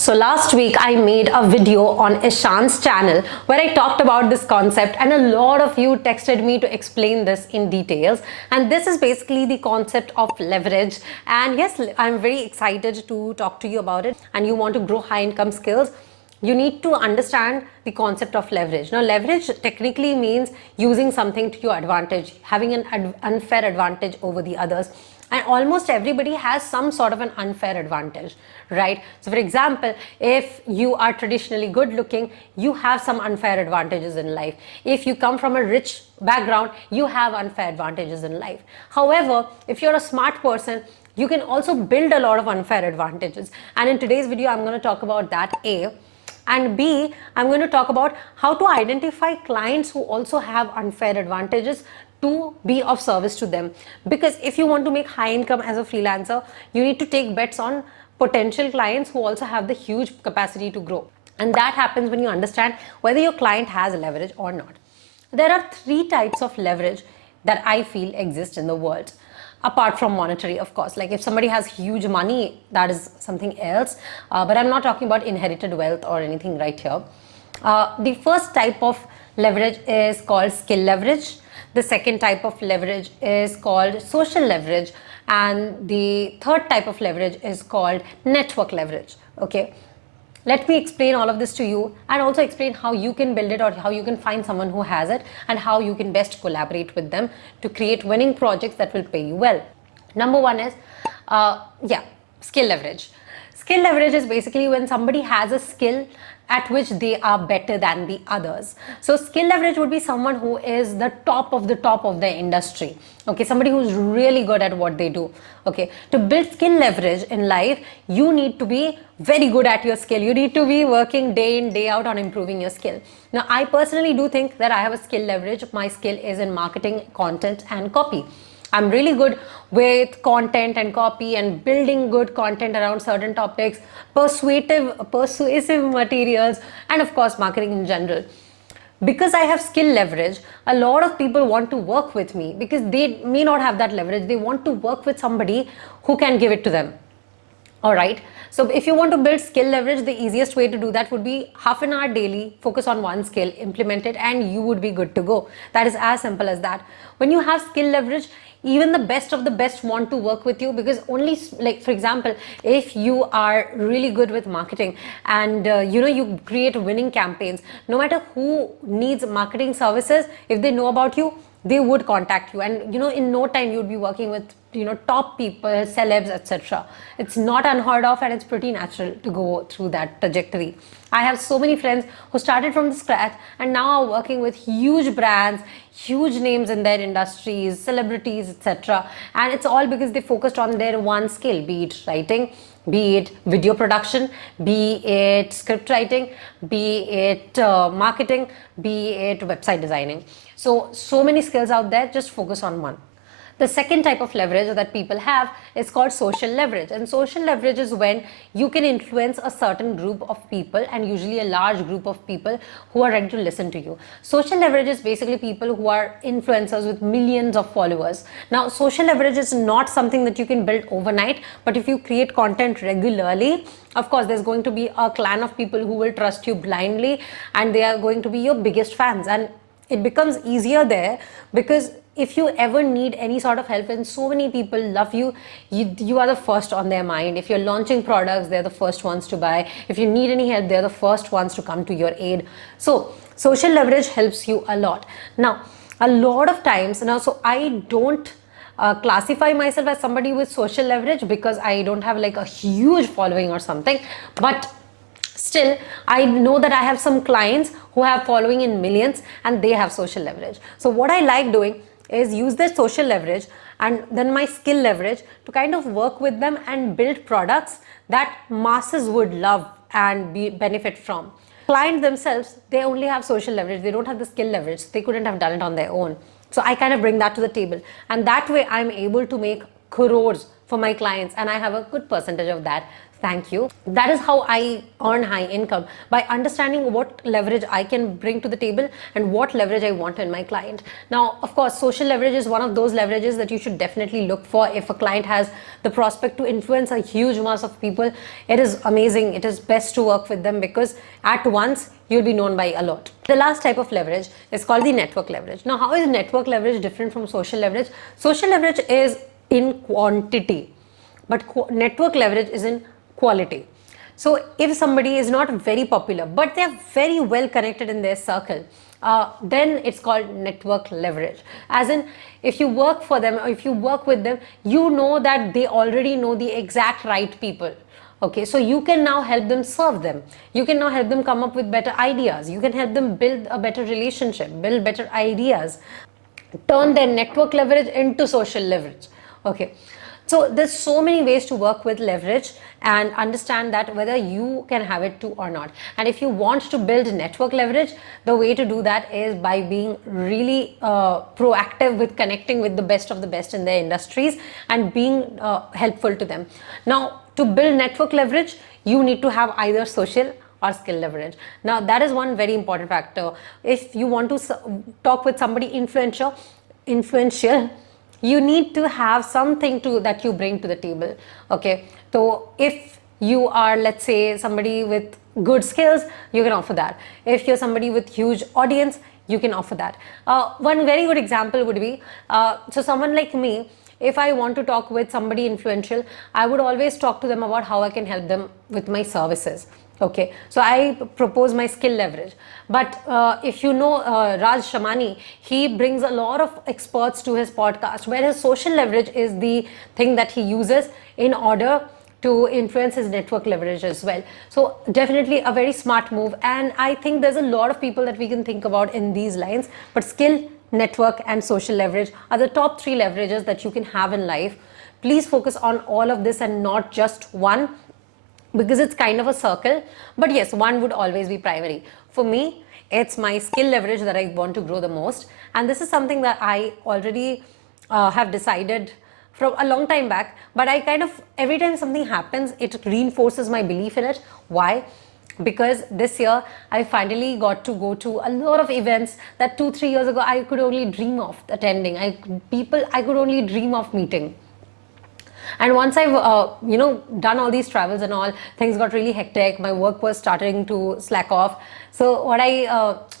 So last week I made a video on Ishan's channel where I talked about this concept, and a lot of you texted me to explain this in details. And this is basically the concept of leverage. And yes, I'm very excited to talk to you about it. And you want to grow high income skills, you need to understand the concept of leverage. Now, leverage technically means using something to your advantage, having an unfair advantage over the others. And almost everybody has some sort of an unfair advantage, right? So for example, if you are traditionally good looking, you have some unfair advantages in life. If you come from a rich background, you have unfair advantages in life. However, if you're a smart person, you can also build a lot of unfair advantages. And in today's video, I'm going to talk about that, A. And B, I'm going to talk about how to identify clients who also have unfair advantages to be of service to them. Because if you want to make high income as a freelancer, you need to take bets on potential clients who also have the huge capacity to grow. And that happens when you understand whether your client has leverage or not. There are three types of leverage that I feel exist in the world. Apart from monetary, of course, like if somebody has huge money, that is something else. But I'm not talking about inherited wealth or anything right here. The first type of leverage is called skill leverage. The second type of leverage is called social leverage. And the third type of leverage is called network leverage. Okay. Let me explain all of this to you and also explain how you can build it or how you can find someone who has it and how you can best collaborate with them to create winning projects that will pay you well. Number one is, skill leverage. Skill leverage is basically when somebody has a skill at which they are better than the others. So skill leverage would be someone who is the top of their industry. Okay, somebody who's really good at what they do. Okay, to build skill leverage in life, you need to be very good at your skill. You need to be working day in, day out on improving your skill. Now, I personally do think that I have a skill leverage. My skill is in marketing, content, and copy. I'm really good with content and copy and building good content around certain topics, persuasive materials, and of course, marketing in general. Because I have skill leverage, a lot of people want to work with me because they may not have that leverage. They want to work with somebody who can give it to them. All right. So if you want to build skill leverage, the easiest way to do that would be half an hour daily, focus on one skill, implement it, and you would be good to go. That is as simple as that. When you have skill leverage, even the best of the best want to work with you because only, like for example, if you are really good with marketing and you create winning campaigns, no matter who needs marketing services, if they know about you, they would contact you, and in no time you'd be working with top people, celebs, etc. It's not unheard of, and it's pretty natural to go through that trajectory. I have so many friends who started from the scratch and now are working with huge brands, huge names in their industries, celebrities, etc. And it's all because they focused on their one skill, be it writing, be it video production, be it script writing, be it marketing, be it website designing. So many skills out there, just focus on one. The second type of leverage that people have is called social leverage. And social leverage is when you can influence a certain group of people, and usually a large group of people who are ready to listen to you. Social leverage is basically people who are influencers with millions of followers. Now, social leverage is not something that you can build overnight, but if you create content regularly, of course, there's going to be a clan of people who will trust you blindly, and they are going to be your biggest fans. And it becomes easier there because if you ever need any sort of help and so many people love you, you are the first on their mind. If you're launching products, they're the first ones to buy. If you need any help, they're the first ones to come to your aid. So social leverage helps you a lot. Now, a lot of times, so I don't classify myself as somebody with social leverage because I don't have like a huge following or something, but still, I know that I have some clients who have following in millions and they have social leverage. So what I like doing is use their social leverage and then my skill leverage to kind of work with them and build products that masses would love and benefit from. Clients themselves, they only have social leverage. They don't have the skill leverage. They couldn't have done it on their own. So I kind of bring that to the table. And that way I'm able to make crores for my clients, and I have a good percentage of that. Thank you. That is how I earn high income, by understanding what leverage I can bring to the table and what leverage I want in my client. Now, of course, social leverage is one of those leverages that you should definitely look for. If a client has the prospect to influence a huge mass of people, it is amazing. It is best to work with them, because at once you'll be known by a lot. The last type of leverage is called the network leverage. Now, how is network leverage different from social leverage? Social leverage is in quantity, but network leverage is in quality. So if somebody is not very popular, but they're very well connected in their circle, then it's called network leverage. As in, if you work for them or if you work with them, you know that they already know the exact right people. Okay, so you can now help them serve them. You can now help them come up with better ideas. You can help them build a better relationship, build better ideas, turn their network leverage into social leverage. Okay, so there's so many ways to work with leverage, and understand that whether you can have it too or not. And if you want to build network leverage, the way to do that is by being really proactive with connecting with the best of the best in their industries and being helpful to them. Now, to build network leverage, you need to have either social or skill leverage. Now, that is one very important factor. If you want to talk with somebody influential, you need to have something that you bring to the table. Okay, so if you are, let's say, somebody with good skills, you can offer that. If you're somebody with huge audience, you can offer that. One very good example would be, so someone like me, if I want to talk with somebody influential, I would always talk to them about how I can help them with my services. Okay, so I propose my skill leverage. But if you know Raj Shamani, he brings a lot of experts to his podcast, where his social leverage is the thing that he uses in order to influence his network leverage as well. So definitely a very smart move. And I think there's a lot of people that we can think about in these lines, but skill, network and social leverage are the top 3 leverages that you can have in life. Please focus on all of this and not just one, because it's kind of a circle. But yes, one would always be primary. For me, it's my skill leverage that I want to grow the most. And this is something that I already have decided from a long time back. But I kind of, every time something happens, it reinforces my belief in it. Why? Because this year, I finally got to go to a lot of events that 2-3 years ago, I could only dream of attending. People I could only dream of meeting. And once I've done all these travels and all, things got really hectic. My work was starting to slack off. So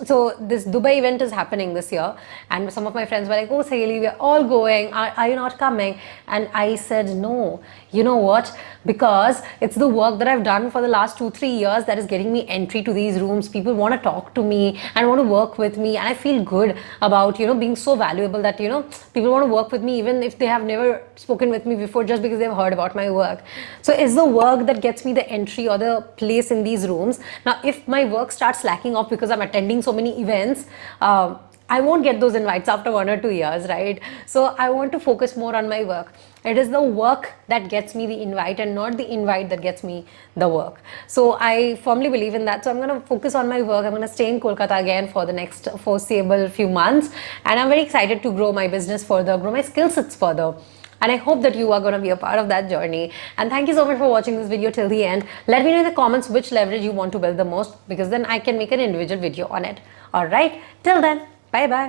so this Dubai event is happening this year, and some of my friends were like, "Oh, Saheli, we're all going. Are you not coming?" And I said, "No. You know what? Because it's the work that I've done for the last 2-3 years that is getting me entry to these rooms. People want to talk to me and want to work with me, and I feel good about being so valuable that people want to work with me even if they have never spoken with me before, just because they've heard about my work. So it's the work that gets me the entry or the place in these rooms. Now, if my work starts slacking off because I'm attending so many events, I won't get those invites after 1 or 2 years, right? So I want to focus more on my work. It is the work that gets me the invite and not the invite that gets me the work. So I firmly believe in that. So I'm going to focus on my work. I'm going to stay in Kolkata again for the next foreseeable few months. And I'm very excited to grow my business further, grow my skill sets further. And I hope that you are going to be a part of that journey. And thank you so much for watching this video till the end. Let me know in the comments which leverage you want to build the most, because then I can make an individual video on it. All right. Till then, bye-bye.